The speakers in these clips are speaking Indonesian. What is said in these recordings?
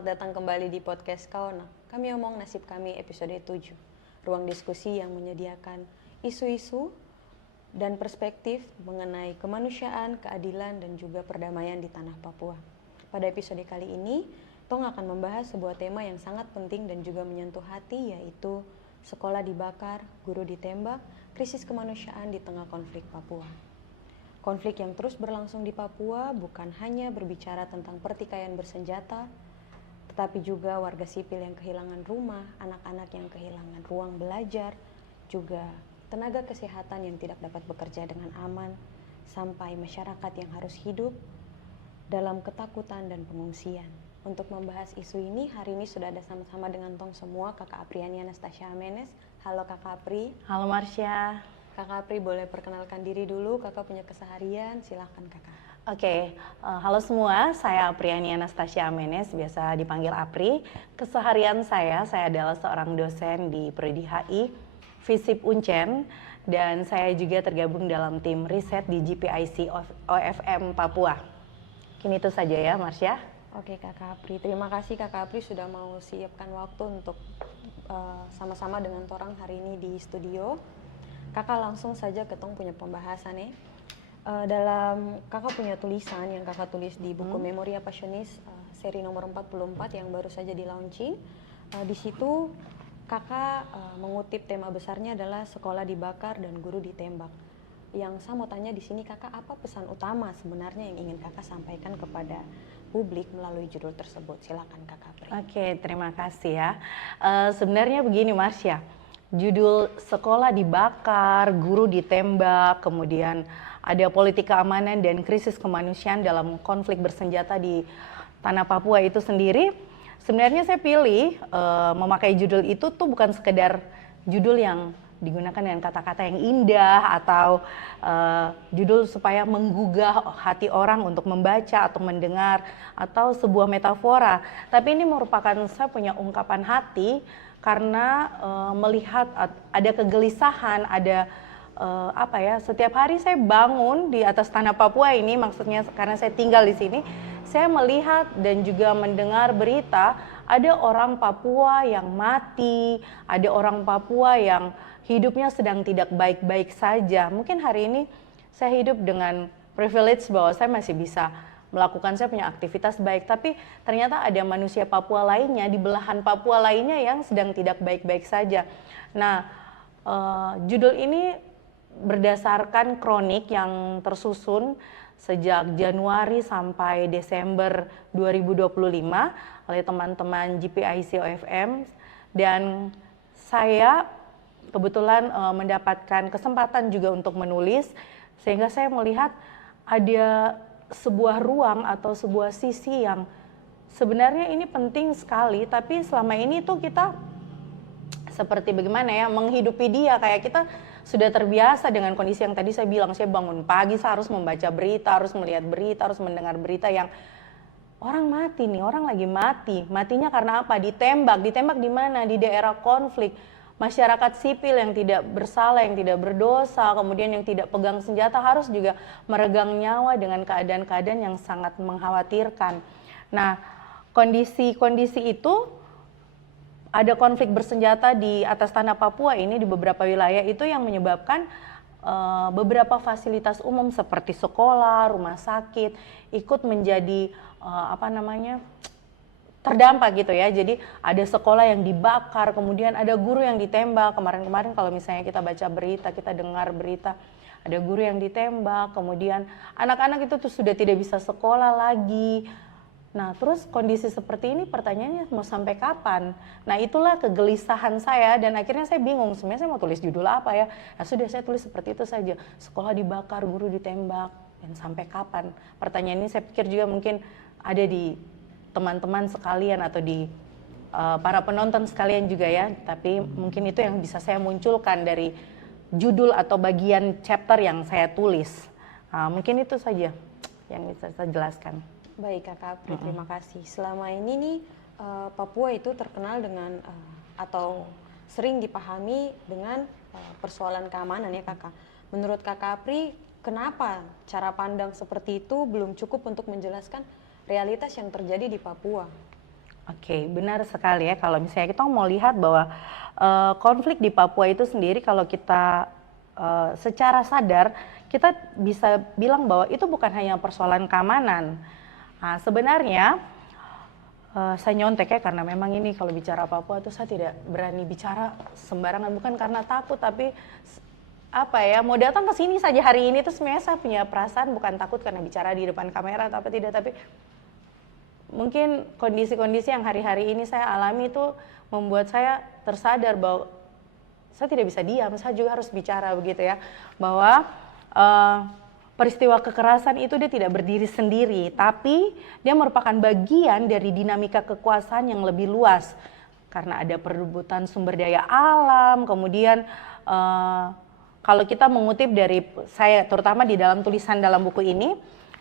selamat datang kembali di podcast Kaona. Kami omong nasib kami episode 7. Ruang diskusi yang menyediakan isu-isu dan perspektif mengenai kemanusiaan, keadilan, dan juga perdamaian di tanah Papua. Pada episode kali ini, Tong akan membahas sebuah tema yang sangat penting dan juga menyentuh hati, yaitu sekolah dibakar, guru ditembak, krisis kemanusiaan di tengah konflik Papua. Konflik yang terus berlangsung di Papua bukan hanya berbicara tentang pertikaian bersenjata, tetapi juga warga sipil yang kehilangan rumah, anak-anak yang kehilangan ruang belajar, juga tenaga kesehatan yang tidak dapat bekerja dengan aman, sampai masyarakat yang harus hidup dalam ketakutan dan pengungsian. Untuk membahas isu ini, hari ini sudah ada sama-sama dengan Tong semua, Kakak Apriani Anastasia Amenes. Halo Kakak Apri. Halo Marsha. Kakak Apri boleh perkenalkan diri dulu, kakak punya keseharian, silahkan kakak. Oke, halo semua, saya Apriani Anastasia Amenes, biasa dipanggil Apri. Keseharian saya adalah seorang dosen di Prodi HI, FISIP Uncen, dan saya juga tergabung dalam tim riset di GPIC OFM Papua. Mungkin itu saja ya Marsha. Oke Kakak Apri, terima kasih Kakak Apri sudah mau siapkan waktu untuk sama-sama dengan Torang hari ini di studio. Kakak langsung saja ketong punya pembahasan nih. Dalam kakak punya tulisan yang kakak tulis di buku Memoria Passionis seri nomor 44 yang baru saja di launching. Di situ kakak mengutip tema besarnya adalah sekolah dibakar dan guru ditembak. Yang saya mau tanya di sini kakak, apa pesan utama sebenarnya yang ingin kakak sampaikan kepada publik melalui judul tersebut? Silakan kakak Pri. Oke, terima kasih ya. Sebenarnya begini Marsha. Judul sekolah dibakar, guru ditembak, kemudian ada politik keamanan dan krisis kemanusiaan dalam konflik bersenjata di tanah Papua itu sendiri. Sebenarnya saya pilih memakai judul itu tuh bukan sekedar judul yang digunakan dengan kata-kata yang indah atau judul supaya menggugah hati orang untuk membaca atau mendengar atau sebuah metafora. Tapi ini merupakan saya punya ungkapan hati karena melihat ada kegelisahan, ada setiap hari saya bangun di atas tanah Papua ini, maksudnya karena saya tinggal di sini, saya melihat dan juga mendengar berita ada orang Papua yang mati, ada orang Papua yang hidupnya sedang tidak baik-baik saja. Mungkin hari ini saya hidup dengan privilege bahwa saya masih bisa melakukan, saya punya aktivitas baik, tapi ternyata ada manusia Papua lainnya di belahan Papua lainnya yang sedang tidak baik-baik saja. Nah, judul ini berdasarkan kronik yang tersusun sejak Januari sampai Desember 2025 oleh teman-teman GPIC OFM, dan saya kebetulan mendapatkan kesempatan juga untuk menulis, sehingga saya melihat ada sebuah ruang atau sebuah sisi yang sebenarnya ini penting sekali, tapi selama ini tuh kita seperti bagaimana ya, menghidupi dia, kayak kita sudah terbiasa dengan kondisi yang tadi saya bilang, saya bangun pagi, saya harus membaca berita, harus melihat berita, harus mendengar berita yang orang mati nih, orang lagi mati. Matinya karena apa? Ditembak di mana? Di daerah konflik. Masyarakat sipil yang tidak bersalah, yang tidak berdosa, kemudian yang tidak pegang senjata harus juga meregang nyawa dengan keadaan-keadaan yang sangat mengkhawatirkan. Nah, kondisi-kondisi itu, ada konflik bersenjata di atas tanah Papua ini di beberapa wilayah itu yang menyebabkan beberapa fasilitas umum seperti sekolah, rumah sakit ikut menjadi terdampak gitu ya. Jadi ada sekolah yang dibakar, kemudian ada guru yang ditembak. Kemarin-kemarin kalau misalnya kita baca berita, kita dengar berita, ada guru yang ditembak, kemudian anak-anak itu tuh sudah tidak bisa sekolah lagi. Nah, terus kondisi seperti ini pertanyaannya mau sampai kapan? Nah, itulah kegelisahan saya dan akhirnya saya bingung, sebenarnya saya mau tulis judul apa ya? Nah, sudah saya tulis seperti itu saja. Sekolah dibakar, guru ditembak, dan sampai kapan? Pertanyaan ini saya pikir juga mungkin ada di teman-teman sekalian atau di para penonton sekalian juga ya, tapi mungkin itu yang bisa saya munculkan dari judul atau bagian chapter yang saya tulis. Mungkin itu saja yang bisa saya jelaskan. Baik Kakak Apri, terima kasih. Selama ini nih Papua itu terkenal dengan atau sering dipahami dengan persoalan keamanan ya Kakak. Menurut Kakak Apri, kenapa cara pandang seperti itu belum cukup untuk menjelaskan realitas yang terjadi di Papua? Oke, benar sekali ya. Kalau misalnya kita mau lihat bahwa konflik di Papua itu sendiri, kalau kita secara sadar, kita bisa bilang bahwa itu bukan hanya persoalan keamanan. Nah, sebenarnya saya nyontek ya, karena memang ini kalau bicara Papua itu saya tidak berani bicara sembarangan, bukan karena takut, tapi apa ya, mau datang ke sini saja hari ini tuh sebenarnya saya punya perasaan bukan takut karena bicara di depan kamera atau apa tidak, tapi mungkin kondisi-kondisi yang hari-hari ini saya alami itu membuat saya tersadar bahwa saya tidak bisa diam, saya juga harus bicara begitu ya, bahwa peristiwa kekerasan itu dia tidak berdiri sendiri, tapi dia merupakan bagian dari dinamika kekuasaan yang lebih luas. Karena ada perebutan sumber daya alam, kemudian kalau kita mengutip dari saya, terutama di dalam tulisan dalam buku ini,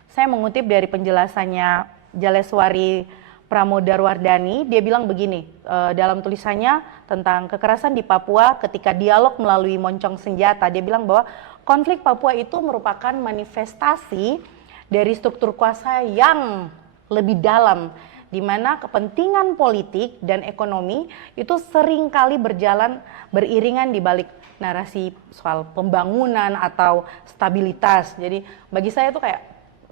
saya mengutip dari penjelasannya Jaleswari Pramodarwardhani. Dia bilang begini dalam tulisannya tentang kekerasan di Papua ketika dialog melalui moncong senjata. Dia bilang bahwa konflik Papua itu merupakan manifestasi dari struktur kuasa yang lebih dalam, di mana kepentingan politik dan ekonomi itu seringkali berjalan beriringan di balik narasi soal pembangunan atau stabilitas. Jadi bagi saya itu kayak,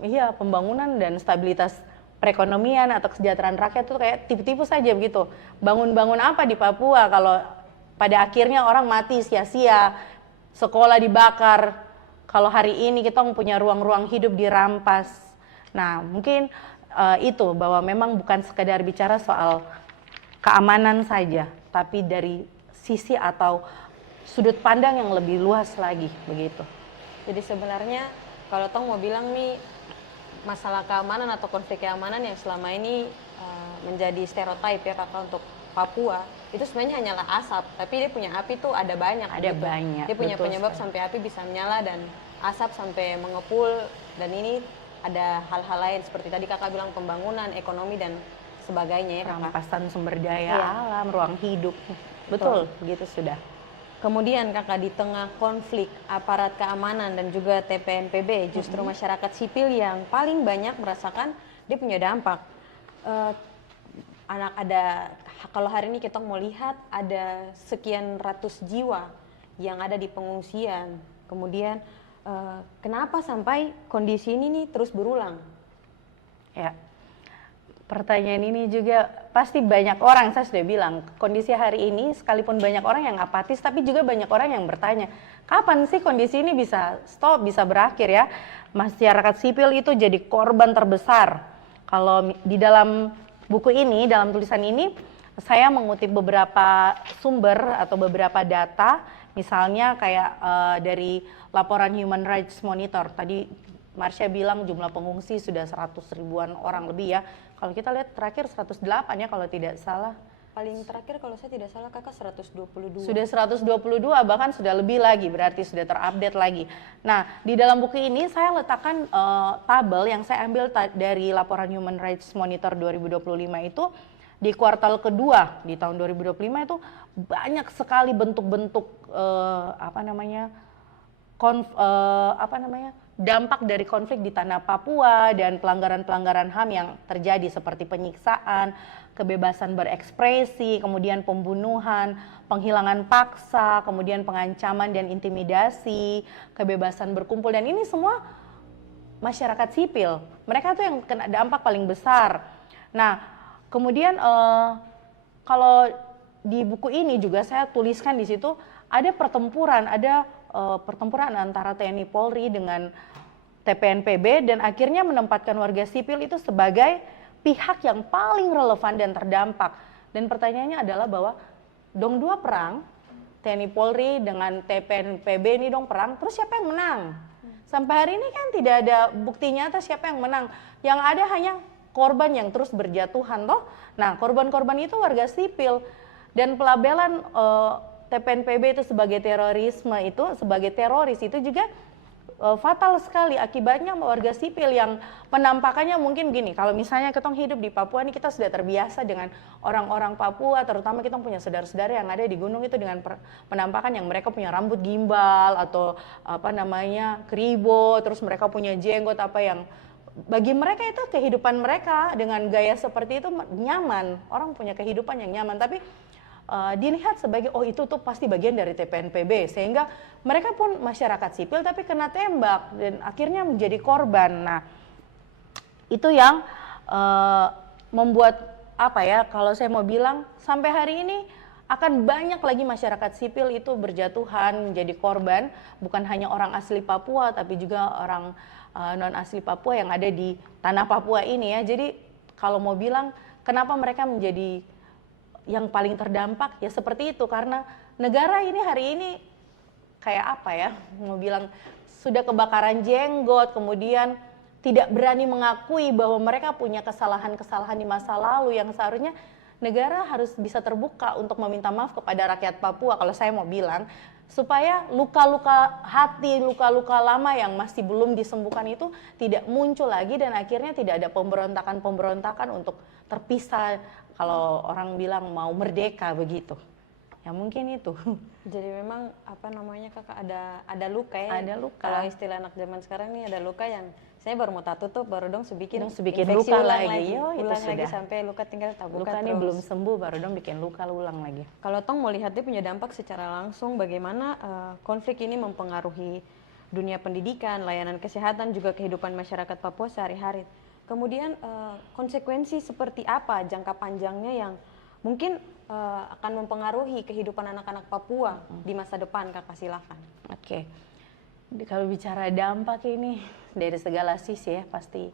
iya, pembangunan dan stabilitas perekonomian atau kesejahteraan rakyat itu kayak tipu-tipu saja begitu. Bangun-bangun apa di Papua kalau pada akhirnya orang mati sia-sia, sekolah dibakar, kalau hari ini kita punya ruang-ruang hidup dirampas. Nah, mungkin itu bahwa memang bukan sekedar bicara soal keamanan saja, tapi dari sisi atau sudut pandang yang lebih luas lagi begitu. Jadi sebenarnya kalau Tong mau bilang nih, masalah keamanan atau konflik keamanan yang selama ini menjadi stereotip ya kakak untuk Papua, itu sebenarnya hanyalah asap, tapi dia punya api tuh ada banyak. Ada gitu. Banyak. Dia punya penyebab sampai api bisa menyala dan asap sampai mengepul, dan ini ada hal-hal lain seperti tadi kakak bilang pembangunan, ekonomi dan sebagainya ya kakak. Rampasan sumber daya alam, ruang hidup. Betul, begitu sudah. Kemudian kakak, di tengah konflik aparat keamanan dan juga TPNPB, justru masyarakat sipil yang paling banyak merasakan dia punya dampak. Kalau hari ini kita mau lihat ada sekian ratus jiwa yang ada di pengungsian. Kemudian kenapa sampai kondisi ini nih terus berulang? Ya, pertanyaan ini juga pasti banyak orang, saya sudah bilang, kondisi hari ini sekalipun banyak orang yang apatis, tapi juga banyak orang yang bertanya, kapan sih kondisi ini bisa stop, bisa berakhir ya? Masyarakat sipil itu jadi korban terbesar. Kalau di dalam buku ini, dalam tulisan ini, saya mengutip beberapa sumber atau beberapa data, misalnya kayak dari laporan Human Rights Monitor. Tadi Marsha bilang jumlah pengungsi sudah 100 ribuan orang lebih ya. Kalau kita lihat terakhir 108 ya kalau tidak salah. Paling terakhir kalau saya tidak salah kakak 122. Sudah 122, bahkan sudah lebih lagi, berarti sudah terupdate lagi. Nah, di dalam buku ini saya letakkan tabel yang saya ambil dari laporan Human Rights Monitor 2025 itu. Di kuartal kedua di tahun 2025 itu banyak sekali bentuk-bentuk dampak dari konflik di tanah Papua dan pelanggaran-pelanggaran HAM yang terjadi seperti penyiksaan, kebebasan berekspresi, kemudian pembunuhan, penghilangan paksa, kemudian pengancaman dan intimidasi, kebebasan berkumpul, dan ini semua masyarakat sipil. Mereka tuh yang kena dampak paling besar. Nah, kemudian kalau di buku ini juga saya tuliskan di situ ada pertempuran antara TNI Polri dengan TPNPB, dan akhirnya menempatkan warga sipil itu sebagai pihak yang paling relevan dan terdampak. Dan pertanyaannya adalah bahwa dong dua perang, TNI Polri dengan TPNPB ini dong perang, terus siapa yang menang? Sampai hari ini kan tidak ada bukti nyata siapa yang menang. Yang ada hanya korban yang terus berjatuhan toh. Nah, korban-korban itu warga sipil, dan pelabelan TPNPB itu sebagai terorisme itu, sebagai teroris itu juga fatal sekali. Akibatnya warga sipil yang penampakannya mungkin gini, kalau misalnya kita hidup di Papua ini, kita sudah terbiasa dengan orang-orang Papua, terutama kita punya saudara-saudara yang ada di gunung itu dengan penampakan yang mereka punya rambut gimbal atau kribo, terus mereka punya jenggot yang bagi mereka itu kehidupan mereka dengan gaya seperti itu nyaman, orang punya kehidupan yang nyaman, tapi dilihat sebagai oh itu tuh pasti bagian dari TPNPB, sehingga mereka pun masyarakat sipil tapi kena tembak dan akhirnya menjadi korban. Nah itu yang membuat apa ya, kalau saya mau bilang sampai hari ini akan banyak lagi masyarakat sipil itu berjatuhan menjadi korban, bukan hanya orang asli Papua tapi juga orang non asli Papua yang ada di tanah Papua ini ya. Jadi kalau mau bilang kenapa mereka menjadi yang paling terdampak ya seperti itu, karena negara ini hari ini kayak apa ya, mau bilang sudah kebakaran jenggot, kemudian tidak berani mengakui bahwa mereka punya kesalahan-kesalahan di masa lalu yang seharusnya negara harus bisa terbuka untuk meminta maaf kepada rakyat Papua, kalau saya mau bilang, supaya luka-luka hati, luka-luka lama yang masih belum disembuhkan itu tidak muncul lagi dan akhirnya tidak ada pemberontakan-pemberontakan untuk terpisah, kalau orang bilang mau merdeka begitu. Ya mungkin itu. Jadi memang apa namanya Kakak, ada luka ya. Ada luka. Kalau istilah anak zaman sekarang nih ada luka yang saya baru mau tutup baru dong sebikin luka ulang lagi. Yo, itu ulang lagi sudah. sampai luka tinggal tabukan Luka ini terus. belum sembuh baru dong bikin luka ulang lagi. Kalau Tong mau lihat dia punya dampak secara langsung bagaimana konflik ini mempengaruhi dunia pendidikan, layanan kesehatan, juga kehidupan masyarakat Papua sehari-hari. Kemudian konsekuensi seperti apa jangka panjangnya yang mungkin akan mempengaruhi kehidupan anak-anak Papua di masa depan, Kakak silakan. Oke. Kalau bicara dampak ini dari segala sisi ya pasti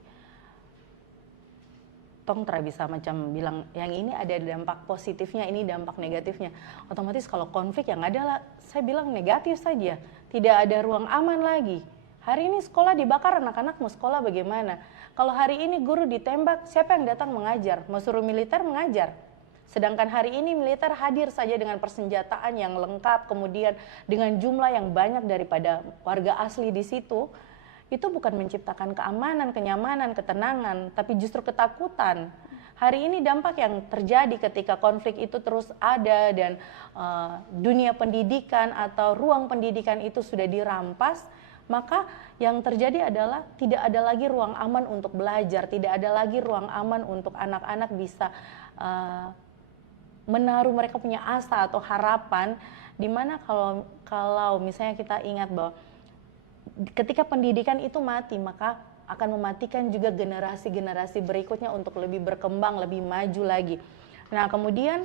Tong bisa macam bilang yang ini ada dampak positifnya, ini dampak negatifnya. Otomatis kalau konflik yang ada lah, saya bilang negatif saja. Tidak ada ruang aman lagi. Hari ini sekolah dibakar, anak-anak mau sekolah bagaimana? Kalau hari ini guru ditembak, siapa yang datang mengajar? Mau suruh militer mengajar? Sedangkan hari ini militer hadir saja dengan persenjataan yang lengkap, kemudian dengan jumlah yang banyak daripada warga asli di situ. Itu bukan menciptakan keamanan, kenyamanan, ketenangan, tapi justru ketakutan. Hari ini dampak yang terjadi ketika konflik itu terus ada dan dunia pendidikan atau ruang pendidikan itu sudah dirampas, maka yang terjadi adalah tidak ada lagi ruang aman untuk belajar, tidak ada lagi ruang aman untuk anak-anak bisa menaruh mereka punya asa atau harapan, di mana kalau misalnya kita ingat bahwa ketika pendidikan itu mati, maka akan mematikan juga generasi-generasi berikutnya untuk lebih berkembang, lebih maju lagi. Nah, kemudian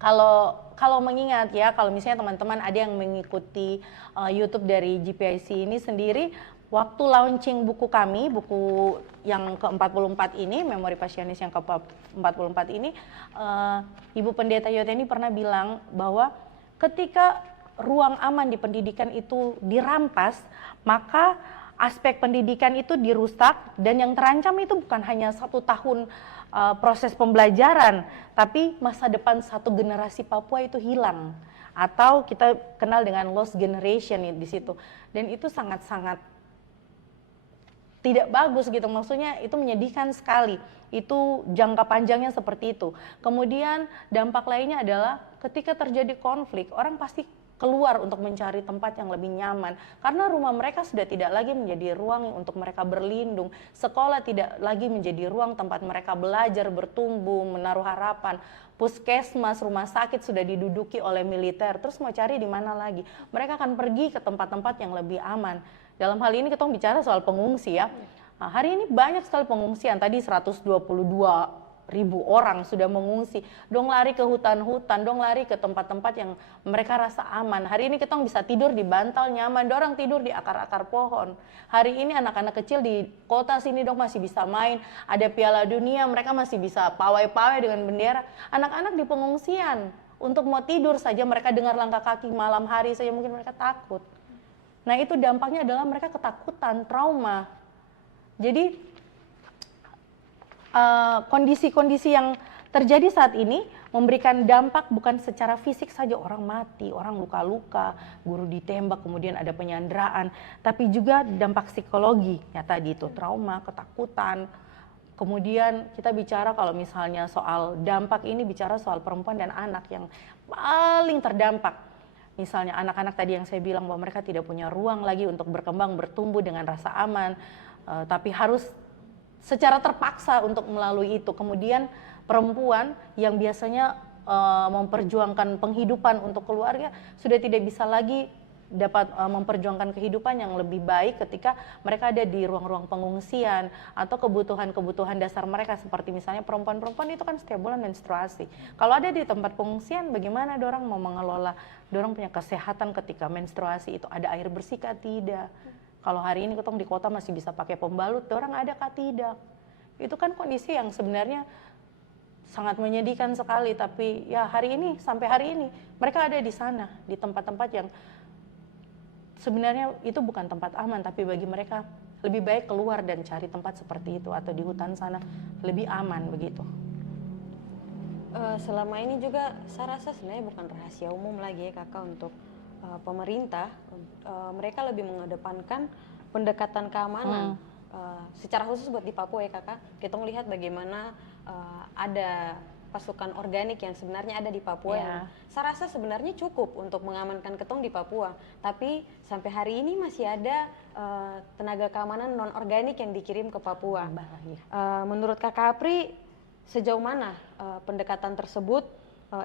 kalau mengingat ya, kalau misalnya teman-teman ada yang mengikuti YouTube dari GPIC ini sendiri, waktu launching buku kami, buku yang ke-44 ini, Memori Passionis yang ke-44 ini, Ibu Pendeta Yoteni pernah bilang bahwa ketika ruang aman di pendidikan itu dirampas, maka aspek pendidikan itu dirusak dan yang terancam itu bukan hanya 1 tahun proses pembelajaran, tapi masa depan satu generasi Papua itu hilang, atau kita kenal dengan lost generation di situ, dan itu sangat-sangat tidak bagus gitu, maksudnya itu menyedihkan sekali. Itu jangka panjangnya seperti itu. Kemudian dampak lainnya adalah ketika terjadi konflik, orang pasti keluar untuk mencari tempat yang lebih nyaman, karena rumah mereka sudah tidak lagi menjadi ruang untuk mereka berlindung, sekolah tidak lagi menjadi ruang tempat mereka belajar, bertumbuh, menaruh harapan, puskesmas, rumah sakit sudah diduduki oleh militer, terus mau cari di mana lagi? Mereka akan pergi ke tempat-tempat yang lebih aman. Dalam hal ini kita bicara soal pengungsi ya. Nah, hari ini banyak sekali pengungsian, tadi 122.000 orang sudah mengungsi, dong lari ke hutan-hutan, dong lari ke tempat-tempat yang mereka rasa aman. Hari ini kita bisa tidur di bantal nyaman, dorang tidur di akar-akar pohon. Hari ini anak-anak kecil di kota sini dong masih bisa main, ada Piala Dunia, mereka masih bisa pawai-pawai dengan bendera. Anak-anak di pengungsian, untuk mau tidur saja mereka dengar langkah kaki malam hari saja mungkin mereka takut. Nah itu dampaknya adalah mereka ketakutan, trauma. Jadi kondisi-kondisi yang terjadi saat ini memberikan dampak bukan secara fisik saja, orang mati, orang luka-luka, guru ditembak, kemudian ada penyanderaan, tapi juga dampak psikologi, ya tadi itu trauma, ketakutan. Kemudian kita bicara kalau misalnya soal dampak ini bicara soal perempuan dan anak yang paling terdampak. Misalnya anak-anak tadi yang saya bilang bahwa mereka tidak punya ruang lagi untuk berkembang, bertumbuh dengan rasa aman. tapi harus secara terpaksa untuk melalui itu. Kemudian perempuan yang biasanya memperjuangkan penghidupan untuk keluarga sudah tidak bisa lagi dapat memperjuangkan kehidupan yang lebih baik ketika mereka ada di ruang-ruang pengungsian atau kebutuhan-kebutuhan dasar mereka, seperti misalnya perempuan-perempuan itu kan setiap bulan menstruasi. Kalau ada di tempat pengungsian, bagaimana dorang mau mengelola dorang punya kesehatan ketika menstruasi itu? Ada air bersih kah? Tidak. Kalau hari ini ketong di kota masih bisa pakai pembalut, dorang ada kah? Tidak. Itu kan kondisi yang sebenarnya sangat menyedihkan sekali, tapi ya hari ini, sampai hari ini mereka ada di sana, di tempat-tempat yang sebenarnya itu bukan tempat aman, tapi bagi mereka lebih baik keluar dan cari tempat seperti itu atau di hutan sana lebih aman begitu. Selama ini juga saya rasa sebenarnya bukan rahasia umum lagi ya kakak untuk pemerintah, mereka lebih mengedepankan pendekatan keamanan secara khusus buat di Papua ya kakak. Kita melihat bagaimana ada pasukan organik yang sebenarnya ada di Papua yang saya rasa sebenarnya cukup untuk mengamankan ketong di Papua, tapi sampai hari ini masih ada tenaga keamanan non organik yang dikirim ke Papua. Menurut kakak Apri, sejauh mana pendekatan tersebut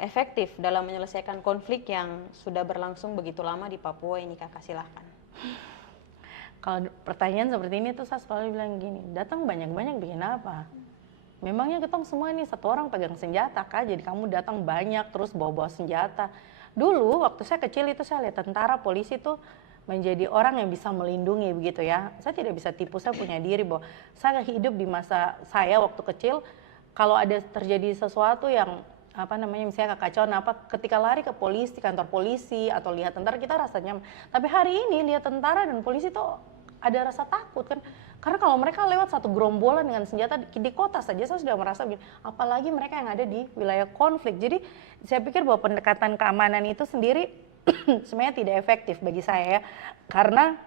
efektif dalam menyelesaikan konflik yang sudah berlangsung begitu lama di Papua ini, kakak silahkan. Kalau pertanyaan seperti ini tuh saya selalu bilang gini, datang banyak-banyak bikin apa? Memangnya ketong semua ini satu orang pegang senjata kah? Jadi kamu datang banyak terus bawa-bawa senjata. Dulu waktu saya kecil itu saya lihat tentara polisi tuh menjadi orang yang bisa melindungi begitu ya. Saya tidak bisa tipu, saya punya diri bahwa saya hidup di masa saya waktu kecil. Kalau ada terjadi sesuatu yang misalnya kekacauan ketika lari ke polisi, kantor polisi atau lihat tentara kita rasanya. Tapi hari ini lihat tentara dan polisi tuh ada rasa takut kan. Karena kalau mereka lewat satu gerombolan dengan senjata di kota saja saya sudah merasa begini, apalagi mereka yang ada di wilayah konflik. Jadi saya pikir bahwa pendekatan keamanan itu sendiri sebenarnya tidak efektif bagi saya ya. Karena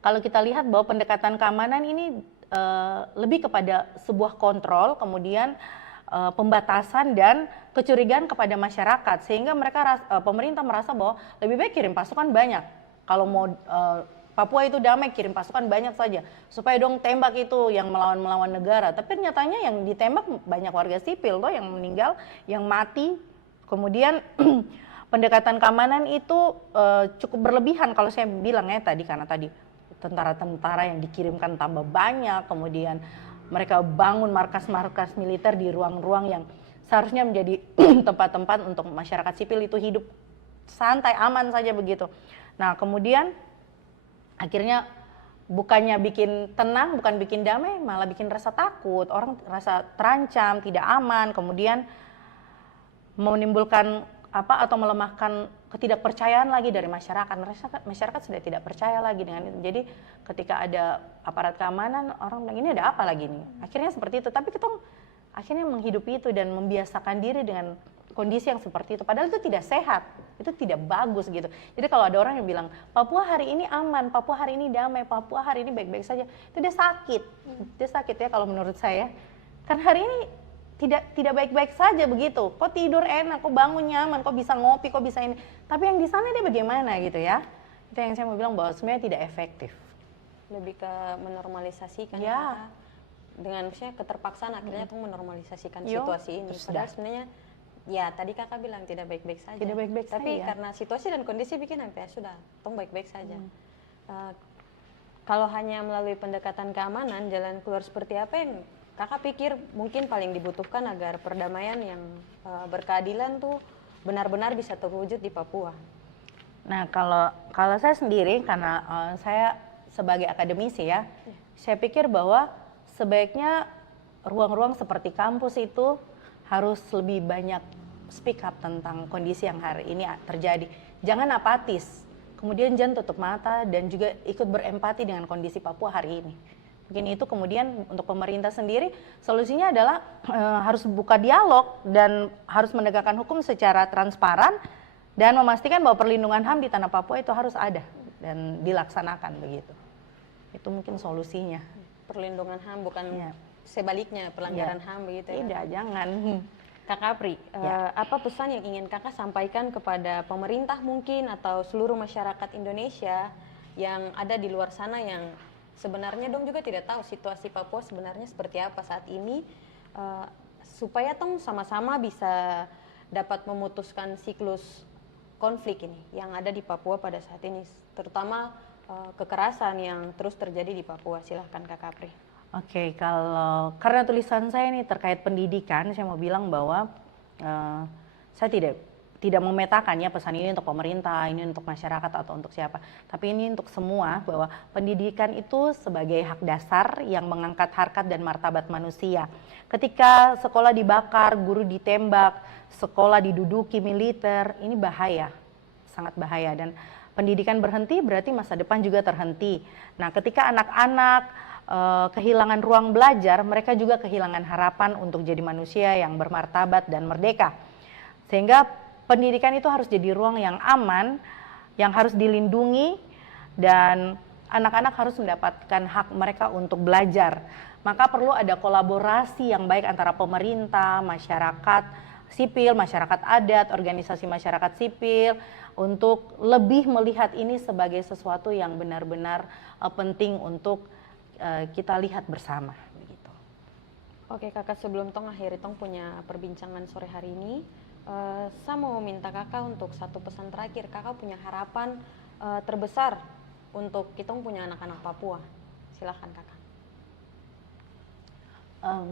kalau kita lihat bahwa pendekatan keamanan ini lebih kepada sebuah kontrol, kemudian pembatasan dan kecurigaan kepada masyarakat, sehingga pemerintah merasa bahwa lebih baik kirim pasukan banyak. Kalau mau Papua itu damai, kirim pasukan banyak saja supaya dong tembak itu yang melawan negara. Tapi nyatanya yang ditembak banyak warga sipil yang meninggal, yang mati. Kemudian pendekatan keamanan itu cukup berlebihan kalau saya bilang ya tadi, karena tadi tentara-tentara yang dikirimkan tambah banyak, kemudian mereka bangun markas-markas militer di ruang-ruang yang seharusnya menjadi tempat-tempat untuk masyarakat sipil itu hidup santai, aman saja begitu. Nah kemudian akhirnya bukannya bikin tenang, bukan bikin damai, malah bikin rasa takut, orang rasa terancam, tidak aman, kemudian menimbulkan atau melemahkan ketidakpercayaan lagi dari masyarakat. Masyarakat sudah tidak percaya lagi dengan itu. Jadi ketika ada aparat keamanan, orang bilang ini ada apa lagi nih? Akhirnya seperti itu. Tapi kita akhirnya menghidupi itu dan membiasakan diri dengan kondisi yang seperti itu. Padahal itu tidak sehat, itu tidak bagus gitu. Jadi kalau ada orang yang bilang Papua hari ini aman, Papua hari ini damai, Papua hari ini baik-baik saja, itu dia sakit. Dia sakit ya kalau menurut saya. Karena hari ini tidak baik-baik saja begitu. Kok tidur enak, kok bangun nyaman, kok bisa ngopi, kok bisa ini. Tapi yang di sana dia bagaimana gitu ya. Itu yang saya mau bilang bahwa sebenarnya tidak efektif. Lebih ke menormalisasikan ya. Dengan misalnya keterpaksaan akhirnya tuh menormalisasikan situasi ini. Padahal sebenarnya ya tadi kakak bilang tidak baik-baik saja. Tidak baik-baik saja. Tapi karena situasi dan kondisi bikin sampai sudah, tong baik-baik saja. Kalau hanya melalui pendekatan keamanan, jalan keluar seperti apa yang kakak pikir mungkin paling dibutuhkan agar perdamaian yang berkeadilan tuh benar-benar bisa terwujud di Papua? Nah kalau saya sendiri, karena saya sebagai akademisi ya, saya pikir bahwa sebaiknya ruang-ruang seperti kampus itu harus lebih banyak speak up tentang kondisi yang hari ini terjadi. Jangan apatis, kemudian jangan tutup mata dan juga ikut berempati dengan kondisi Papua hari ini. Mungkin itu kemudian untuk pemerintah sendiri solusinya adalah harus buka dialog dan harus menegakkan hukum secara transparan dan memastikan bahwa perlindungan HAM di tanah Papua itu harus ada dan dilaksanakan begitu. Itu mungkin solusinya. Perlindungan HAM bukan sebaliknya pelanggaran HAM begitu ya? Tidak, jangan. Kak Apri, apa pesan yang ingin kakak sampaikan kepada pemerintah mungkin atau seluruh masyarakat Indonesia yang ada di luar sana yang sebenarnya dong juga tidak tahu situasi Papua sebenarnya seperti apa saat ini, supaya tong sama-sama bisa dapat memutuskan siklus konflik ini yang ada di Papua pada saat ini, terutama kekerasan yang terus terjadi di Papua. Silahkan Kak Kapri. Oke, kalau karena tulisan saya ini terkait pendidikan, saya mau bilang bahwa saya tidak memetakan ya pesan ini untuk pemerintah, ini untuk masyarakat atau untuk siapa. Tapi ini untuk semua, bahwa pendidikan itu sebagai hak dasar yang mengangkat harkat dan martabat manusia. Ketika sekolah dibakar, guru ditembak, sekolah diduduki militer, ini bahaya, sangat bahaya. Dan pendidikan berhenti berarti masa depan juga terhenti. Nah, ketika anak-anak kehilangan ruang belajar, mereka juga kehilangan harapan untuk jadi manusia yang bermartabat dan merdeka. Sehingga pendidikan itu harus jadi ruang yang aman, yang harus dilindungi, dan anak-anak harus mendapatkan hak mereka untuk belajar. Maka perlu ada kolaborasi yang baik antara pemerintah, masyarakat sipil, masyarakat adat, organisasi masyarakat sipil, untuk lebih melihat ini sebagai sesuatu yang benar-benar penting untuk kita lihat bersama. Begitu. Oke Kakak, sebelum tong akhiri tong punya perbincangan sore hari ini, saya mau minta Kakak untuk satu pesan terakhir. Kakak punya harapan terbesar untuk kita punya anak-anak Papua. Silahkan Kakak.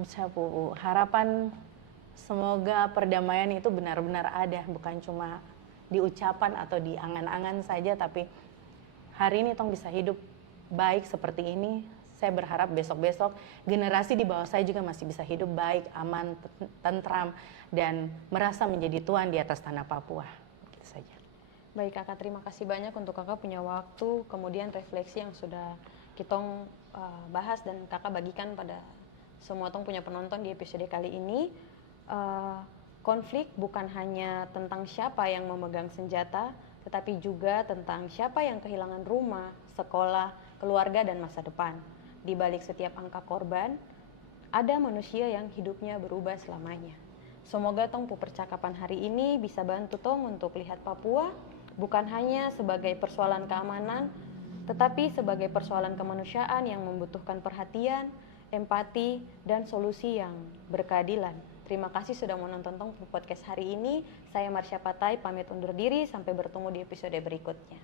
Saya harapan semoga perdamaian itu benar-benar ada, bukan cuma di ucapan atau di angan-angan saja, tapi hari ini tong bisa hidup baik seperti ini. Saya berharap besok-besok generasi di bawah saya juga masih bisa hidup baik, aman, tentram, dan merasa menjadi tuan di atas tanah Papua. Gitu saja. Baik Kakak, terima kasih banyak untuk Kakak punya waktu, kemudian refleksi yang sudah kita bahas dan Kakak bagikan pada semua tong punya penonton di episode kali ini. Konflik bukan hanya tentang siapa yang memegang senjata, tetapi juga tentang siapa yang kehilangan rumah, sekolah, keluarga, dan masa depan. Di balik setiap angka korban, ada manusia yang hidupnya berubah selamanya. Semoga tong percakapan hari ini bisa bantu tong untuk lihat Papua bukan hanya sebagai persoalan keamanan, tetapi sebagai persoalan kemanusiaan yang membutuhkan perhatian, empati, dan solusi yang berkeadilan. Terima kasih sudah menonton tong podcast hari ini. Saya Marsha Patai, pamit undur diri, sampai bertemu di episode berikutnya.